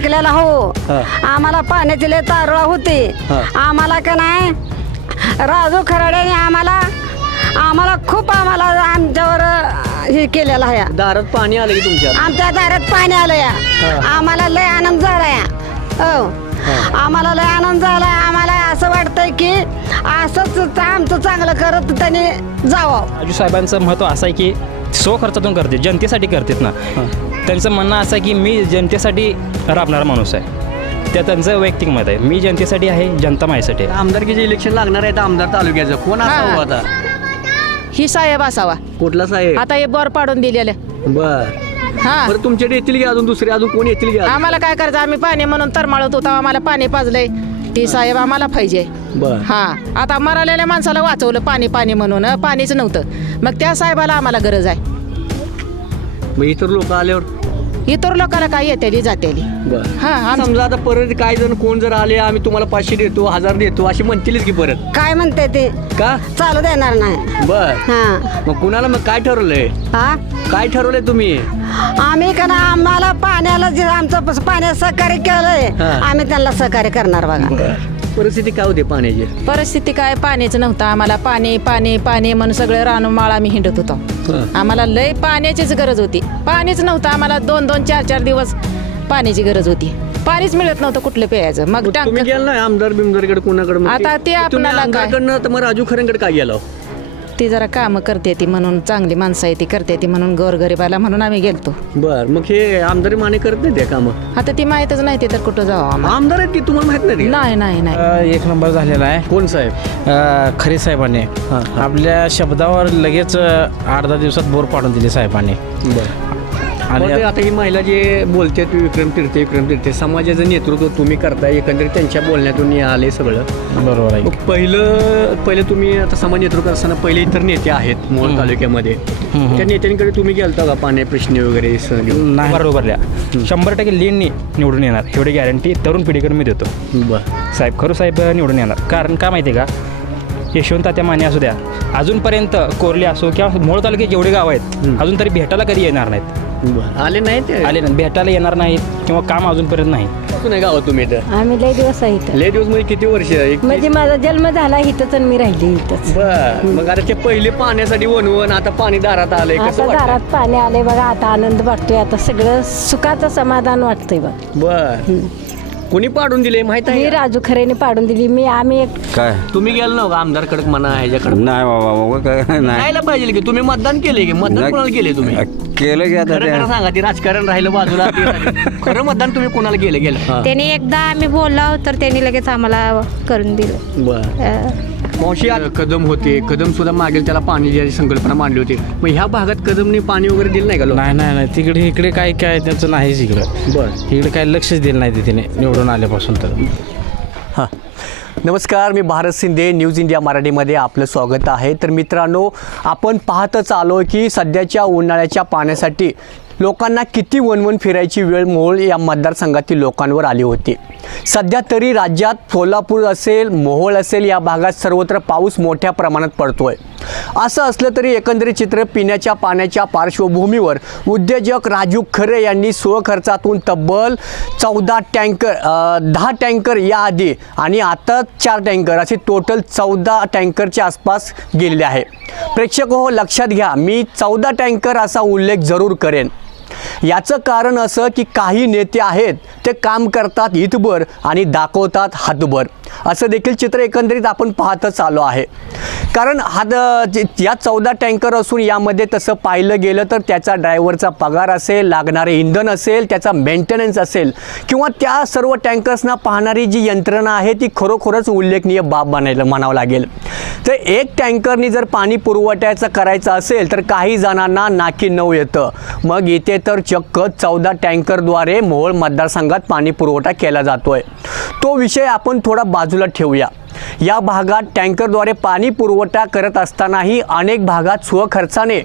टाकलेला हो. हा. आम्हाला पाण्याची लय तारुळा होती. हा. आम्हाला का नाही? राजू खराड्याने आम्हाला आम्हाला खूप आम्हाला आमच्यावर अं, हे केलेलं आहे. दारात पाणी आलं की तुमच्या? आमच्या दारात पाणी आलं या. आम्हाला लय आनंद झाला या हो. आम्हाला लय आनंद झाला आम्हाला असं वाटतंय की असंच आमचं चांगलं करत त्यांनी जावं. राजू साहेबांचं महत्त्व असं आहे की सो खर्चातून करते जनतेसाठी करतात ना. त्यांचं म्हणणं असं आहे की मी जनतेसाठी राबणारा माणूस आहे. त्या त्यांचं वैयक्तिक मत आहे. मी जनतेसाठी आहे जनता माझ्यासाठी आहे. आमदारकीचे इलेक्शन लागणार आहे आमदार तालुक्याचं. कोण असावं हा. आता? ही साहेब असावा. कुठला साहेब? आता हे बर पाडून दिलेले. बर. हा. बरं तुमच्याकडे येतील की अजून दुसरे? अजून कोण येतील की अजून? आम्हाला काय करायचं? आम्ही पाणी म्हणून तरमाळत होतो. आम्हाला पाणी पाजलंय. ती साहेब आम्हाला पाहिजे. बर. हा. आता मरालेल्या माणसाला वाचवलं पाणी पाणी म्हणून. अं, पाणीच नव्हतं. मग त्या साहेबाला आम्हाला गरज आहे. मग इतर लोक आल्यावर? इतर लोकांना काय येतेली जातेली बर. हा आम- समजा आता परत काय जण कोण जर आले आम्ही तुम्हाला पाचशे देतो हजार देतो अशी म्हणतीलच की परत. काय म्हणते ते? का? चालू देणार नाही. बर. हा. मग कुणाला मग काय ठरवलंय? हा काय ठरवलंय तुम्ही? आम्ही का ना आम्हाला पाण्याला जे आमचं पस- पाण्यात सहकार्य केलंय हा. आम्ही त्यांना सहकार्य करणार बघा. परिस्थिती काय होते पाण्याची? परिस्थिती काय? पाणीच नव्हतं. आम्हाला पाणी पाणी पाणी म्हणून सगळं रानमाळ आम्ही हिंडत होतो. हा. आम्हाला लय पाण्याचीच गरज होती. पाणीच नव्हतं. आम्हाला दोन दोन चार चार दिवस पाण्याची गरज होती. पाणीच मिळत नव्हतं कुठलं प्यायचं. मग मग तुम्ही टांक गेला ना आमदार बिमदारकडे कोणाकडे? मग आता ते मग राजू खरेंकडे काय गेलो ती जरा कामं करते ती म्हणून चांगली माणसं आहे ती करते ती म्हणून गोरगरीबाला म्हणून आम्ही गेलतो. बर मग हे आमदारी माने करत नाही ते काम? आता ती माहीतच नाही ते तर कुठं जावं आम्हाला. आमदार आहेत की तुम्हाला माहीत नाही? नाही नाही नाही. अ, एक नंबर झालेला आहे. कोण साहेब? अ, खरे साहेबांनी. हा. आपल्या शब्दावर लगेच अ, आठ दहा दिवसात बोर पाडून दिले साहेबांनी. बर. आणि आता ही महिला जे बोलते तू विक्रम तीर्थे विक्रम तीर्थे समाजाचं नेतृत्व तुम्ही करताय एकंदरीत त्यांच्या बोलण्यातून आले सगळं. बरोबर आहे. पहिलं पहिलं तुम्ही आता समाज नेतृत्व असताना पहिले इतर नेते आहेत मोहोळ तालुक्यामध्ये. त्या नेत्यांकडे तुम्ही गेलता का पाण्या प्रश्न वगैरे? नाही. बरोबर शंभर टक्के लीडनी निवडून येणार. एवढी गॅरंटी तरुण पिढीकडे मी देतो. बर. साहेब खरू साहेब निवडून येणार. कारण का माहिती का? यशवंत त्या माने असू द्या अजूनपर्यंत कोरले असो किंवा मोळ तालुक्यात जेवढे गाव आहेत अजून तरी भेटायला कधी येणार नाहीत? बर आले नाही ते? आले नाही भेटायला येणार नाहीत किंवा काम अजूनपर्यंत नाही आहे गावात तुम्ही इथं? आम्ही लय दिवस आहे इथं. लय दिवस म्हणजे किती वर्ष एक म्हणजे माझा जन्म झाला इथंच आणि मी राहिली इथंच. बर. मग आता ते पहिले पाण्यासाठी वनवन आता पाणी दारात आलंय कसं आता? दारात पाणी आले बघा आता आनंद वाटतोय आता सगळं सुखाचं समाधान वाटतंय बघ. बर. कोणी पाडून दिले माहीत मी आहे? राजू खरेने पाडून दिली. मी आम्ही एक काय? तुम्ही गेलो ना आमदार कडक म्हणा ह्याच्याकडे? नाही बाबा बाबा काय नाही. जायला पाहिजे की तुम्ही मतदान केले की? मतदान. कोणाला केले तुम्ही? केलं की आता खरं खरं ते सांगा ते राजकारण राहिलं बाजूला. ते राहिलं. खरं मतदान तुम्ही कोणाला केलं गेलं. त्यांनी एकदा आम्ही बोललो तर त्यांनी लगेच आम्हाला करून दिलं. बर. अं, मावशी कदम होते. कदम सुद्धा मागेल त्याला पाणी द्यायची संकल्पना मांडली होती. मग ह्या भागात कदमने पाणी वगैरे दिलं नाही का लोक? नाही नाही नाही. तिकडे इकडे काय काय त्यांचं नाहीच इकडं. बर. इकडे काय लक्षच दिलं नाही तिने निवडून आल्यापासून तर. हां. नमस्कार मी भारत शिंदे न्यूज इंडिया मराठीमध्ये आपलं स्वागत आहे. तर मित्रांनो आपण पाहतच आलो की सध्याच्या उन्हाळ्याच्या पाण्यासाठी लोकांना किती वनवन फिरायची वेळ मोहोळ या मतदारसंघातील लोकांवर आली होती. सध्या तरी राज्यात सोलापूर असेल मोहोळ असेल या भागात सर्वत्र पाऊस मोठ्या प्रमाणात पडतोय. असं असलं तरी एकंदरीत चित्र पिण्याच्या पाण्याच्या पार्श्वभूमीवर उद्योजक राजू खरे यांनी स्वखर्चातून तब्बल चौदा टँकर दहा टँकर याआधी आणि आता चार टँकर असे टोटल चौदा टँकरच्या आसपास गेलेले आहे. प्रेक्षक हो लक्षात घ्या मी चौदा टँकर असा उल्लेख जरूर करेन. याचं कारण असं की काही नेते आहेत ते काम करतात हितभर आणि दाखवतात हातभर. असं देखील चित्र एकंदरीत आपण पाहतच आलो आहे. कारण हात या चौदा टँकर असून यामध्ये तसं पाहिलं गेलं तर त्याचा ड्रायव्हरचा पगार असेल लागणारे इंधन असेल त्याचा मेंटेनन्स असेल किंवा त्या सर्व टँकर्सना पाहणारी जी यंत्रणा आहे ती खरोखरच उल्लेखनीय बाब म्हणायला म्हणावं लागेल. तर एक टँकरनी जर पाणी पुरवठ्याचं करायचं असेल तर काही जणांना नाकी नऊ येतं. मग इथे तर चक्क चौदा टँकरद्वारे मोहोळ मतदारसंघात पाणी पुरवठा केला जातोय. तो विषय आपण थोडा बाजूला ठेवूया. या भागात टँकरद्वारे पाणी पुरवठा करत असतानाही अनेक भागात स्वखर्चाने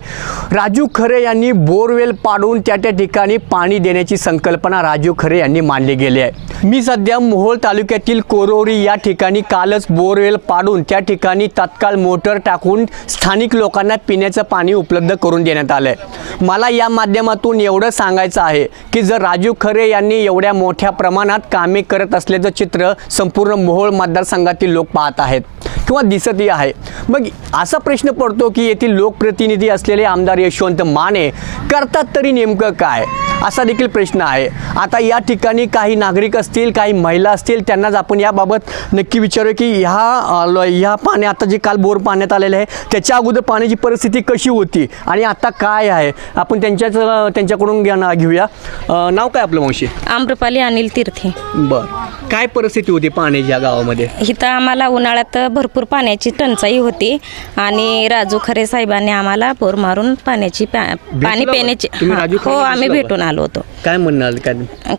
राजू खरे यांनी बोरवेल पाडून त्या त्या ठिकाणी पाणी देण्याची संकल्पना राजू खरे यांनी मांडली गेली आहे. मी सध्या मोहोळ तालुक्यातील कोरोरी या ठिकाणी कालच बोरवेल पाडून त्या ठिकाणी तत्काळ मोटर टाकून स्थानिक लोकांना पिण्याचं पाणी उपलब्ध करून देण्यात आलं आहे मला या माध्यमातून एवढं सांगायचं आहे की जर राजू खरे यांनी एवढ्या मोठ्या प्रमाणात कामे करत असल्याचं चित्र संपूर्ण मोहोळ मतदारसंघातील लोक पाहत आहेत. किंवा दिसतही आहे. मग असा प्रश्न पडतो की येथील लोकप्रतिनिधी असलेले आमदार यशवंत माने करतात तरी नेमकं काय? असा देखील प्रश्न आहे. आता या ठिकाणी काही नागरिक असतील काही महिला असतील त्यांनाच आपण याबाबत नक्की विचारू की ह्या ह्या पाणी आता जे काल बोर पाण्यात आलेलं आहे त्याच्या अगोदर पाण्याची परिस्थिती कशी होती आणि आता काय आहे? आपण त्यांच्याच त्यांच्याकडून घेऊया. नाव काय आपलं मावशी? आम्रपाली अनिल तीर्थे. बरं. काय परिस्थिती होती पाण्याची या गावामध्ये? इथं आम्हाला उन्हाळ्यात भरपूर पाण्याची टंचाई होती आणि राजू खरे साहेबांनी आम्हाला बोर मारून पाण्याची पा- पाणी? पिण्याची तुम्ही हा, राजू हो खरेला आम्ही? भेटून आलो होतो. काय म्हणणार काय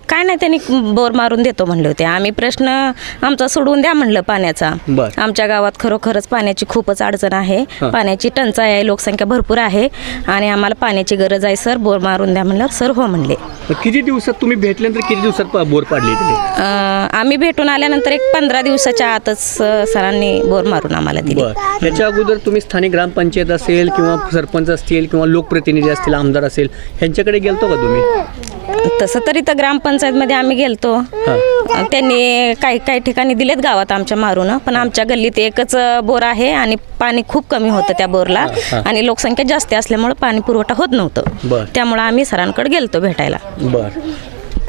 काय नाही त्यांनी बोर मारून देतो म्हणले होते. आम्ही प्रश्न आमचा सोडवून द्या म्हणलं पाण्याचा. बरं. आमच्या गावात खरोखरच पाण्याची खूपच अडचण आहे. पाण्याची टंचाई आहे लोकसंख्या भरपूर आहे आणि आम्हाला पाण्याची गरज आहे सर. बोर मारून द्या म्हणलं. सर हो म्हणले. मग किती दिवसात तुम्ही भेटल्यानंतर किती दिवसात प- बोर पाडली तिथे अं, आम्ही भेटून आल्यानंतर एक पंधरा दिवसाच्या आतच अं, सरांनी बोर मारून आम्हाला दिली. बर. ह्याच्या अगोदर तुम्ही स्थानिक ग्रामपंचायत असेल किंवा सरपंच असतील किंवा लोकप्रतिनिधी असतील आमदार असेल ह्यांच्याकडे गेलतो का तुम्ही? तसं तरी तर ग्रामपंचायतमध्ये आम्ही गेलतो. त्यांनी काही काही ठिकाणी दिलेत गावात आमच्या मारून पण आमच्या गल्लीत एकच बोर आहे आणि पाणी खूप कमी होतं त्या बोरला. आणि लोकसंख्या जास्त असल्यामुळे पाणी पुरवठा होत बरं. नव्हतं त्यामुळे आम्ही सरांकडे गेलतो भेटायला. बर.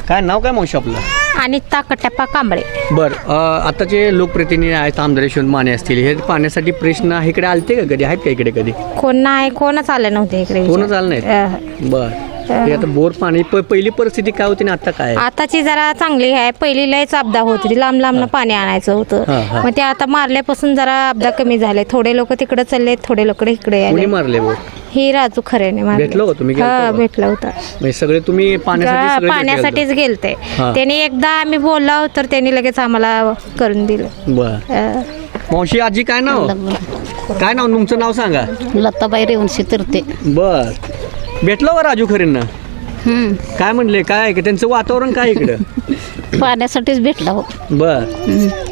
काय नाव काय मावशी आपलं? आणि ताकटप्पा कांबळे. बर आता जे लोकप्रतिनिधी आहेत आमदार यशवंत माने असतील हे पाण्यासाठी प्रश्न इकडे आलते का कधी? आहेत का इकडे कधी? कोण नाही कोणच आलं नव्हते इकडे. कोणच आलं नाही बर. आता बोर पाणी पहिली परिस्थिती काय होती आणि आता काय? आताची जरा चांगली आहे. पहिली लयच अपदा होत होती. लांब लांब पाणी आणायचं होतं. मग ते आता मारल्यापासून जरा अपदा कमी झाले थोडे लोक तिकडे चालले थोडे लोक इकडे मारले बोर ही राजू खऱ्याने मारले. भेटलो का तुम्ही? गेलतो हा का? भेटला होता. म्हणजे सगळे तुम्ही पाण्यासाठी पाण्यासाठीच गेलते. हा. त्यांनी एकदा आम्ही बोललो तर त्यांनी लगेच आम्हाला करून दिलं. बर. अं, मावशी आजी काय नाव? काय नाव? तुमचं नाव सांगा. लताबाई रेवणशी तरते. बर. भेटलो का राजू खरेंना? काय म्हणले? काय आहे का? त्यांचं वातावरण काय इकडं? पाण्यासाठीच भेटला हो. बर.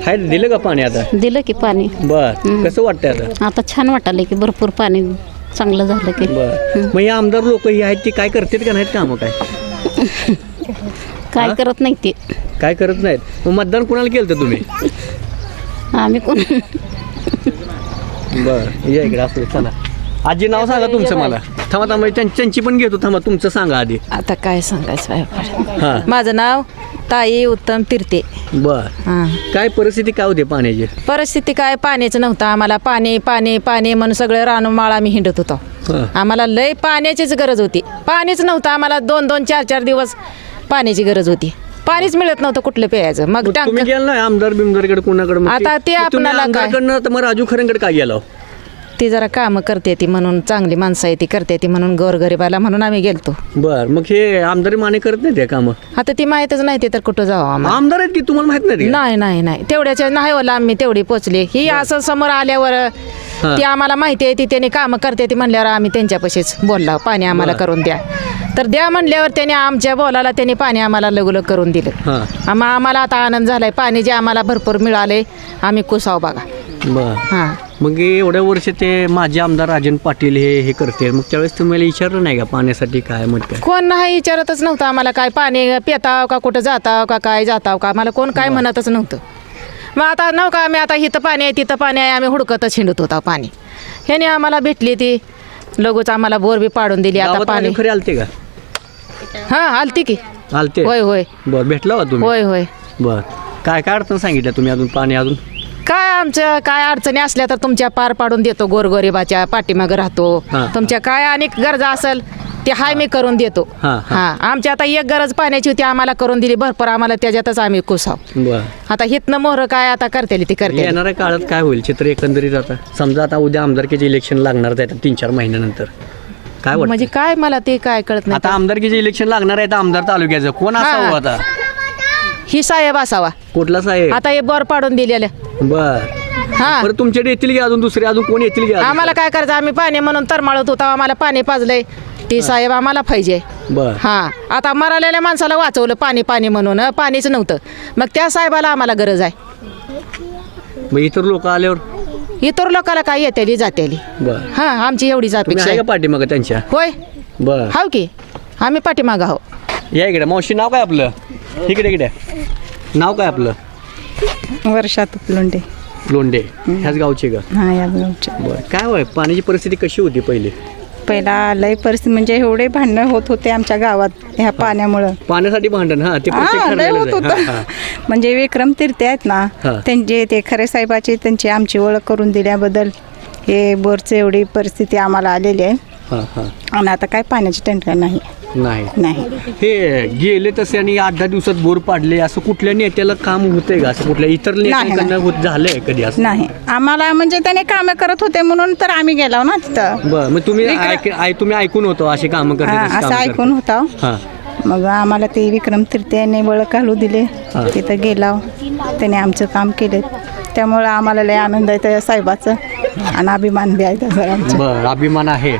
हाय दिलं का पाणी आता? दिलं की पाणी. बर. कसं वाटतंय आता? आता छान वाटायलं की भरपूर पाणी. चांगलं झालं की. बर. मग हे आमदार लोक ही आहेत ती काय करतात का नाहीत कामं काय? काय करत नाही ते. काय करत नाहीत? मग मतदान कुणाला केलं होतं तुम्ही? आम्ही कोण बर या इकडे असं चला. आजी नाव सांगा तुमचं मला. थांबा थांबा त्यां- त्यांची पण घेतो. थांबा तुमचं सांगा आधी. आता काय सांगायचं? हां. माझं नाव ताई उत्तम तीर्थे बर. हां. काय परिस्थिती काय होते पाण्याची? परिस्थिती काय पाण्याचं नव्हतं. आम्हाला पाणी पाणी पाणी म्हणून सगळं रानमाळ आम्ही हिंडत होतो. हां. आम्हाला लय पाण्याचीच गरज होती. पाणीच नव्हतं. आम्हाला दोन दोन चार चार दिवस पाण्याची गरज होती. पाणीच मिळत नव्हतं कुठलं प्यायचं. मग मग तुम्ही टँकर गेला नाही आमदार बिमदारकडे कोणाकडे? मग आता ते तुम्ही आपणाला काय? आमदारकडनं तर मग राजू खरेंकडे काय गेलो ती जरा कामं करते ती म्हणून चांगली माणसं आहे ती करते ती म्हणून गोरगरिबाला म्हणून आम्ही गेलतो. बर मग हे आमदारी माने करत नाही ते कामं? आता ती माहीतच नाही ते तर कुठं जावं आम्हाला. आमदार आहेत की तुम्हाला माहीत नाही? नाही नाही नाही. तेवढ्याच्या नाही होला आम्ही तेवढी पोचली. ही असं समोर आल्यावर ती आम्हाला माहिती आहे ती त्यांनी कामं करते ती म्हणल्यावर आम्ही त्यांच्यापाशीच बोलला पाणी आम्हाला करून द्या. तर द्या म्हणल्यावर त्यांनी आमच्या बोलाला त्यांनी पाणी आम्हाला लगुलग करून दिलं. हां. आम्हा आम्हाला आता आनंद झालाय पाणी जे आम्हाला भरपूर मिळाले आम्ही कुसाव बघा. बर. हां. मग एवढ्या वर्ष ते माझे आमदार राजन पाटील हे हे करते मग त्यावेळेस तुम्हाला विचारलं नाही का पाण्यासाठी काय मत काय? कोण नाही विचारतच नव्हतं आम्हाला काय पाणी पिताव का कुठं जाताव का काय जाताव का? आम्हाला कोण काय म्हणतच नव्हतं. मग आता नव का आम्ही आता इथं पाणी आहे तिथं पाणी आहे आम्ही हुडकतच हिंडत होता पाणी. ह्याने आम्हाला भेटली ती. लगोच आम्हाला बोर बी पाडून दिली आता गावात पाणी. खरे आलते का? हां आलती की. आलते? होय होय. बर भेटला का तुम्ही? होय होय. बर. काय काय अडचण सांगितलं तुम्ही अजून पाणी अजून? आमच्या काय अडचणी असल्या तर तुमच्या पार पाडून देतो गोरगरिबाच्या पाठीमागं राहतो. हां. तुमच्या काय अनेक गरजा असेल ते हाय मी करून देतो. हां, हां. हां आमची आता एक गरज पाण्याची होती आम्हाला करून दिली भरपूर आम्हाला त्याच्यातच आम्ही कुसाव बर. आता हितनं मोहर काय आता करते ती करते येणाऱ्या काळात काय होईल? चित्र एकंदरीत आता समजा आता उद्या आमदारकीचे इलेक्शन लागणार आहेत तीन चार महिन्यानंतर. काय वाटतं म्हणजे काय मला ते काय कळत नाही. आता आमदारकीचे इलेक्शन लागणार आहे आमदार तालुक्याचं. कोण. असावं आता? ही साहेब असावा. कुठला साहेब? आता हे बोर पाडून दिलेलं. बर. हा. बरं तुमच्याकडे येतील की अजून दुसरे? अजून कोण येतील की अजून? आम्हाला काय करायचं? आम्ही पाणी म्हणून तरमाळत होतो. आम्हाला पाणी पाजलंय. ती साहेब आम्हाला पाहिजे. बर. हा. आता मरालेल्या माणसाला वाचवलं पाणी पाणी म्हणून. पाणीच नव्हतं. मग त्या साहेबाला आम्हाला गरज आहे. मग इतर लोक आल्यावर? इतर लोकांना काय येतेली जातेली. बर. हा आमची एवढीच तुम्ही अपेक्षा आहे आहे. का पाठीमागं त्यांच्या? होय. बर. हाव की. आम्ही पाठीमाग आहो. या इकडे. मावशी नाव काय आपलं? इकडे इकडे. नाव काय आपलं? वर्षात लोंढे लोंढे ह्याच गावचे का? हा या गावचे. बर. काय होय? पाण्याची परिस्थिती कशी होती पहिले? पहिला लय परिस्थिती म्हणजे एवढे भांडणं होत होते आमच्या गावात ह्या पाण्यामुळं. पाण्यासाठी भांडण हा ते प्रत्येक हा, लय होत हा. म्हणजे विक्रम तीर्थे आहेत ना हा. त्यांचे ते खरे साहेबाची त्यांची आमची ओळख करून दिल्याबद्दल हे बोरचे एवढी परिस्थिती आम्हाला आलेली आहे. हा, हा. आणि आता काय पाण्याची टंचाई नाही. नाही नाही. हे गेले तसे आणि आठ दहा दिवसात बोर पाडले असं कुठल्या नेत्याला काम होतंय का? असं कुठल्या इतर होत झालंय कधी असं? नाही. आम्हाला म्हणजे त्याने कामं करत होते म्हणून तर आम्ही गेलो ना तिथं. बर मग तुम्ही ऐक- तुम्ही ऐकून होतो अशी कामं हा, करते असं ऐकून होता. हा. मग आम्हाला ते विक्रम तीर्थे यांनी ओळख घालू दिले. तिथं गेला. त्याने आमचं काम केलं. त्यामुळं आम्हाला लय आनंद आहे त्या साहेबाचं. आणि अभिमान बी आहे त्याचा आमचा बर अभिमान आहे.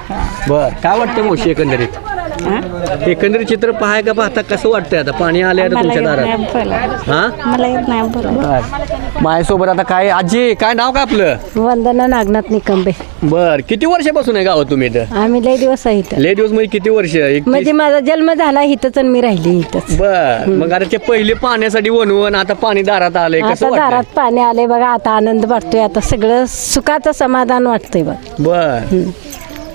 बर काय वाटतं मावशी एकंदरीत? एकंदरीत चित्र पाहाय का पाहता कसं वाटतंय आता? पाणी आलंय आता तुमच्या दारात. हा? मला येत नाही बरोबर माझ्यासोबत आता काय? आजी काय नाव काय आपलं? वंदना नागनाथ निकंबे. बर. किती वर्षापासून आहे गावात तुम्ही इथं? आम्ही लय दिवस आहे इथं. लय दिवस म्हणजे किती वर्ष? म्हणजे माझा जन्म झाला इथंच आणि मी राहिली इथंच. बर. मग आता ते पहिले पाण्यासाठी वनवन आता पाणी दारात आलंय. कसं आता वाटतंय? दारात पाणी आले बघा आता आनंद वाटतोय. आता सगळं सुखाचं समाधान वाटतंय बघ. बर.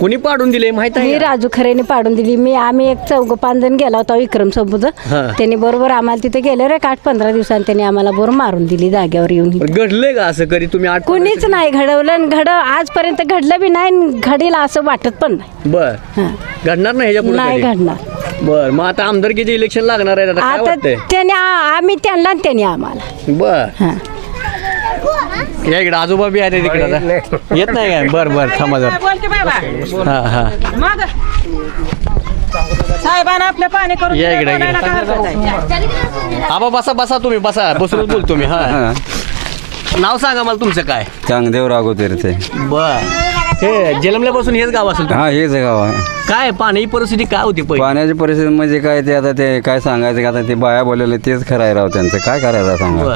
कोणी पाडून दिले माहीत मी आहे का? राजू खरेने पाडून दिली. मी आम्ही एक चौघ पाच जण गेला होता विक्रम सोबत हा. त्यांनी बरोबर आम्हाला तिथे गेले रे आठ पंधरा दिवसांनी त्यांनी आम्हाला बरोबर मारून दिली जाग्यावर येऊन पण घडलंय का असं कधी? तुम्ही आठ कुणीच नाही घडवलं आणि घड आजपर्यंत घडलं बी नाही आणि घडील असं वाटत पण नाही. बर. हा. घडणार नाही ह्याच्या नाही पुढे घडणार. बर मग आता आमदारकीचे इलेक्शन लागणार आहे आता काय आता वाटतंय? त्याने आ- आम्ही त्यांना आणि त्यांनी आम्हाला. बर. हा. या इकडे आजोबा बी आहे तिकडे आता. येत नाही काय? बर बर थांबा जरा. हा हा. साहेबांना आपल्या पाणी करून या इकडे इकडे. आबा बसा बसा तुम्ही बसा. बसूनच बोलतो मी हा. नाव सांगा मला तुमचं काय? चांगदेव राघव तीर्थे बर. हे जन्मल्यापासून हेच गाव असेल हा हेच गाव आहे. काय पाणी परिस्थिती काय होती पहिले? पाण्याची परिस्थिती म्हणजे काय ते आता ते काय सांगायचं का आता ते बाया बोललेले तेच खरं राव त्यांचं. काय करायचं सांगा? बरं.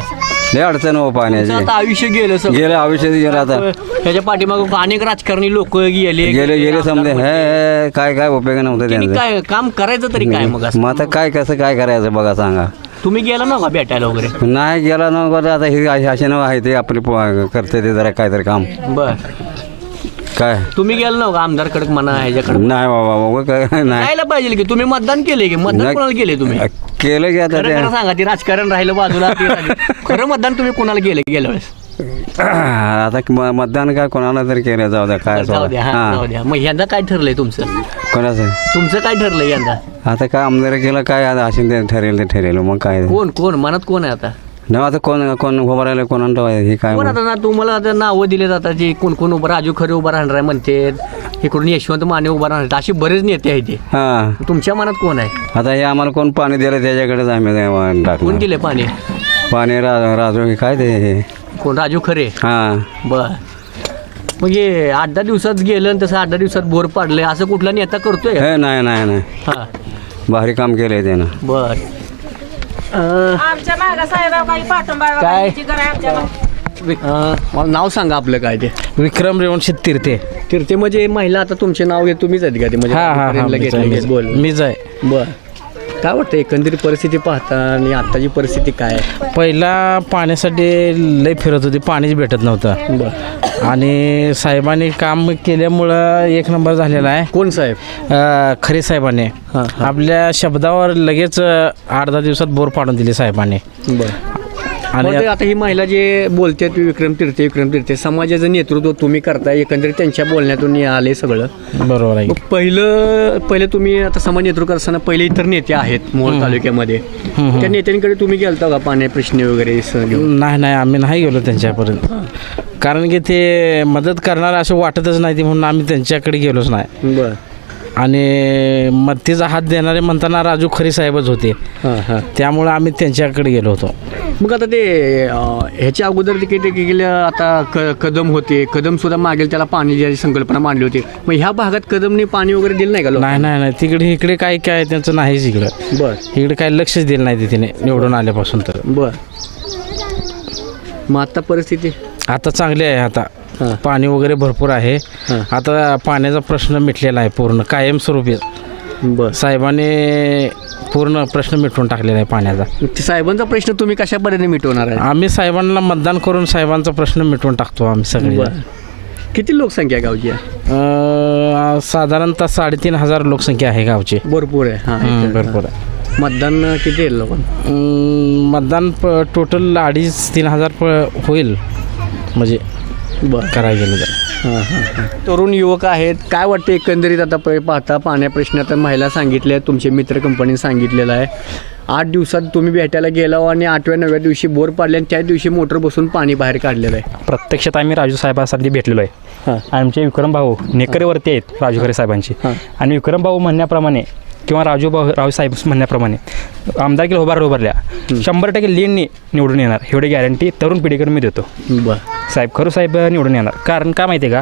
लय अडचण हो पाण्याची. आता आयुष्य गेलं सगळं. गेलं आयुष्यात गेलं आता. त्याच्या पाठीमाग अनेक राजकारणी लोक गेले गेले गेले समजे. हे हे, काय काय उपयोग नव्हतं त्यांनी त्यांचं. काय काम करायचं तरी काय मग असं? मग आता काय कसं काय करायचं बघा सांगा. तुम्ही गेला ना का भेटायला वगैरे? नाही गेला ना बरं आता हे असे नाव आहे ते आपले प- करते ते जरा काहीतरी काम. बर. काय? तुम्ही गेला ना का? आमदार कडक म्हणा ह्याच्याकडे? नाही बाबा बाबा काय नाही. जायला पाहिजे की तुम्ही मतदान केले की? मतदान नाही. कोणाला केले तुम्ही? केलं की आता खरं ते. खरं सांगा ते राजकारण राहिलं बाजूला ते राहिलं. खरं मतदान तुम्ही कोणाला केलं गेल्या वेळेस? आता म- मतदान काय कोणाला तरी केलं जाऊ द्या काय जाऊ द्या हा, जाऊ द्या. मग यंदा काय ठरलंय तुमचं? कोणाचं? तुमचं काय ठरलंय यंदा? आता काय आमदार केलं काय आता असेल ते ठरेल ते ठरेल मग काय? कोण कोण? मनात कोण आहे आता? नाही आता कोण कोण उभं राहिलं कोणाला ठेवायचं हे काय कोण मग? आता ना तुम्हाला आता नावं दिले जातात जे कोण कोण उभं राजू खरे उभं राहणार आहे म्हणते इकडून यशवंत माने उभं राहणार. असे बरेच नेते आहेत ते. हा. तुमच्या मनात कोण आहे? आता हे आम्हाला कोण पाणी दिलं त्याच्याकडेच आम्ही कोण टाकणार. दिले पाणी? पाणी रा राजू हे काय ते? हे? कोण राजू खरे? हा. बर. मग हे आठ दहा दिवसात गेलं आणि तसं आठ दहा दिवसात बोर पाडलंय असं कुठला नेता करतोय? हे नाही नाही नाही. हा. भारी काम केलंय त्यानं. बर. आमच्या मागा साहेब काही पाठिंबा काय? आमच्या अं, मला नाव सांगा आपलं काय ते? विक्रम रेवणशी तीर्थे तीर्थे म्हणजे महिला आता तुमचे नाव घेत तुम्हीच आहेत का ते? म्हणजे हा हा हा आजपर्यंत मीच आहे, घेतलेले मीच बोल. मीच आहे. बर. काय वाटतं एकंदरीत परिस्थिती पाहता आणि आताची परिस्थिती काय? पहिला पाण्यासाठी लय फिरत होती पाणीच भेटत नव्हतं. बर. आणि साहेबांनी काम केल्यामुळं एक नंबर झालेला आहे. कोण साहेब? खरे साहेबांनी. आपल्या शब्दावर लगेच आठ दहा दिवसात बोर पाडून दिली साहेबांनी. बर. आणि आता ही महिला जे बोलते विक्रम तीर्थे विक्रम तीर्थे समाजाचं नेतृत्व तुम्ही करताय एकंदरीत त्यांच्या बोलण्यातून आले सगळं. बरोबर आहे. पहिलं पहिले तुम्ही आता समाज नेतृत्व करताना पहिले इतर नेते आहेत मोहोळ तालुक्यामध्ये. त्या नेत्यांकडे तुम्ही गेलता का पाण्या प्रश्न वगैरे? नाही नाही आम्ही नाही गेलो त्यांच्यापर्यंत. कारण की ते मदत करणार असं वाटतच नाही ते म्हणून आम्ही त्यांच्याकडे गेलोच नाही. बर. आणि मदतीचा हात देणारे म्हणताना राजू खरे साहेबच होते. त्यामुळं आम्ही त्यांच्याकडे गेलो होतो. मग आता ते ह्याच्या अगोदर ते किती गेल्या आता क कदम होते. कदम सुद्धा मागेल त्याला पाणी द्यायची संकल्पना मांडली होती. मग ह्या भागात कदमने पाणी वगैरे दिलं नाही का? नाही नाही नाही. तिकडे इकडे काय काय त्यांचं नाहीच इकडं. बर. इकडे काय लक्षच दिलं नाही तिने निवडून आल्यापासून तर. बर. मग आता परिस्थिती? आता चांगली आहे आता. पाणी वगैरे भरपूर आहे. आता पाण्याचा प्रश्न मिटलेला आहे पूर्ण कायमस्वरूपी. बर. साहेबांनी पूर्ण प्रश्न मिटवून टाकलेला आहे पाण्याचा. साहेबांचा प्रश्न तुम्ही कशा पद्धतीने मिटवणार आहे? आम्ही साहेबांना मतदान करून साहेबांचा प्रश्न मिटवून टाकतो आम्ही सगळे किती लोकसंख्या आहे गावची? अं, साधारणतः साडेतीन हजार लोकसंख्या आहे गावची. भरपूर आहे. हं, भरपूर आहे. मतदान किती आहे लोक मतदान टोटल अडीच तीन हजार प- होईल. म्हणजे बर. करायला गेलं तर तरुण युवक आहेत. काय वाटतं एकंदरीत आता प- पाहता पाण्या प्रश्न आता महिला सांगितले तुमचे मित्र कंपनी सांगितलेलं आहे. आठ दिवसात तुम्ही भेटायला गेला आणि आठव्या नवव्या दिवशी बोर पाडले आणि त्या दिवशी मोटर बसून पाणी बाहेर काढलेलं आहे. प्रत्यक्षात आम्ही राजू साहेबांसाठी भेटलेलो हां. आहे आमचे विक्रम भाऊ नेकरेवरती आहेत राजू खरे साहेबांची. हां. आणि विक्रम भाऊ म्हणण्याप्रमाणे किंवा राजू भाऊ राजू साहेब म्हणण्याप्रमाणे. आमदार केलं उभार उभारल्या. शंभर टक्के लीडनी निवडून येणार. एवढी गॅरंटी तरुण पिढीकडे मी देतो. साहेब खरू साहेब निवडून येणार. कारण का माहिती आहे का?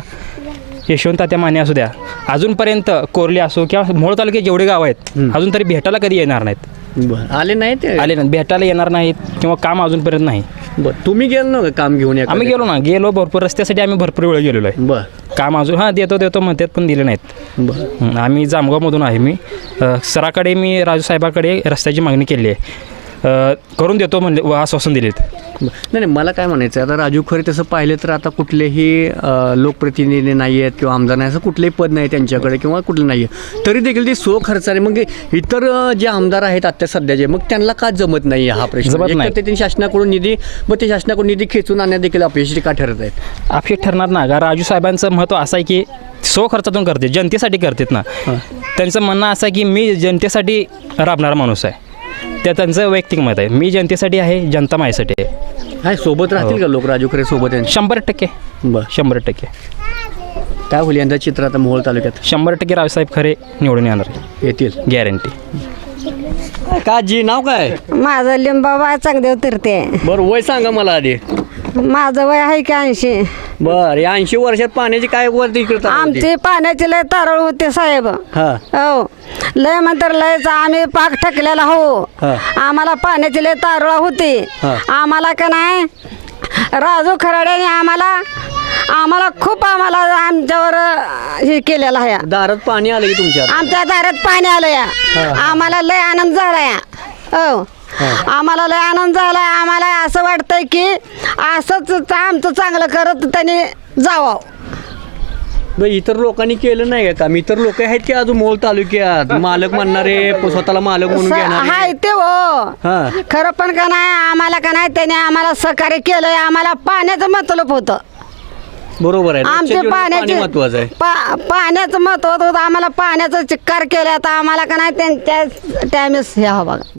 यशवंत तात्या माने असू द्या. अजूनपर्यंत कोरली असो किंवा मोळ तालुक्यात जेवढे गाव आहेत. अजून तरी भेटायला कधी येणार नाहीत? बर. आले नाही ते? आले ना भेटायला येणार नाहीत किंवा काम अजूनपर्यंत नाही. बर. तुम्ही गेलो ना काम घेऊन या आम्ही गेलो ना गेलो भरपूर. रस्त्यासाठी आम्ही भरपूर वेळ गेलेलो आहे. बर. काम अजून हां देतो देतो म्हणतात पण दिले नाहीत. बर. आम्ही जामगावमधून आहे मी. अ, सराकडे मी राजू साहेबाकडे रस्त्याची मागणी केली आहे. अ, करून देतो म्हणले व आश्वासन दिलेत. नाही नाही मला काय म्हणायचं आहे आता राजू खरे तसं पाहिलं तर आता कुठलेही अं, लोकप्रतिनिधी नाही आहेत किंवा आमदार नाही असं कुठलंही पद नाही त्यांच्याकडे किंवा कुठलं नाही आहे तरी देखील ते सो खर्चाने मग इतर अं, जे आमदार आहेत आता सध्याचे मग त्यांना का जमत नाही हा प्रश्न? जमत नाही. ते त्यांनी शासनाकडून निधी मग ते शासनाकडून निधी खेचून आणण्यात देखील अपयशी का ठरत आहेत? अपेक्षित ठरणार ना. का राजू साहेबांचं महत्त्व असं आहे की सो खर्चातून करते जनतेसाठी करतात ना. त्यांचं म्हणणं असं आहे की मी जनतेसाठी राबणारा माणूस आहे. त्या त्यांचं वैयक्तिक मत आहे. मी जनतेसाठी आहे जनता माझ्यासाठी आहे. हाय सोबत राहतील का लोक राजू खरे सोबत यांच्या शंभर टक्के. बर. शंभर टक्के. काय होईल यंदा चित्र आता मोहोळ तालुक्यात? शंभर टक्के रावसाहेब खरे निवडून येणार येतील. गॅरंटी का जी नाव काय? माझं लिंबाबा चांगदेव तिरते बरं वय सांगा मला आधी. माझं वय आहे की ऐंशी. बर या ऐंशी वर्षात पाण्याची काय वरती इकडे होती? आमची पाण्याची लय तारळ होते साहेब. हा. हो. लय म्हणतर लयच आम्ही पाक ठकलेला हो. हा. आम्हाला पाण्याची लय तारळ होती. हा. आम्हाला का नाही राजू खराड्याने आम्हाला आम्हाला खूप आम्हाला आमच्यावर अं, हे केलेलं आहे. दारात पाणी आलं की तुमच्या? आमच्या दारात पाणी आलं या. आम्हाला लय आनंद झाला या. हो. आम्हाला लय आनंद झाला आम्हाला असं वाटतंय की असंच आमचं चांगलं करत त्यांनी जावं बरं, इतर लोकांनी केलं नाही का काम इतर लोक आहेत की अजून मोल तालुक्यात मालक म्हणणारे स्वतःला मालक म्हणून घेणारे हाय ते हो हा खरं पण का नाही आम्हाला का नाही त्याने आम्हाला सहकार्य केलंय आम्हाला पाण्याचं मतलब होतं बरोबर आहे आमचे पाण्याचे पाणी महत्वाचं आहे पा- पाण्याचं महत्त्व होतं आम्हाला पाण्याचं चिक्कार केलं तर आम्हाला का नाही त्यांच्या टायमेस हे हवं